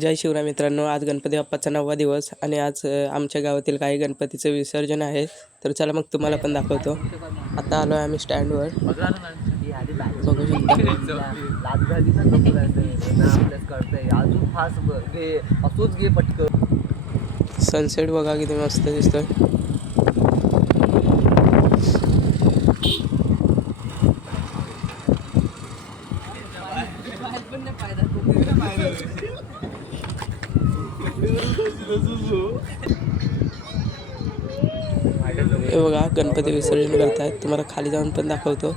जय शिवराय मित्रांनो, आज गणपती बाप्पाचा 9वा दिवस आणि आज आमच्या गावातील काही गणपतीचं विसर्जन आहे. तर चला मग तुम्हाला पण दाखवतो. आता आलो आहे आम्ही स्टँडवर, बघू शकता. सनसेट बघा किती मस्त दिसतोय. हे बघा गणपती विसर्जन करतायत, तुम्हाला खाली जाऊन पण दाखवतो.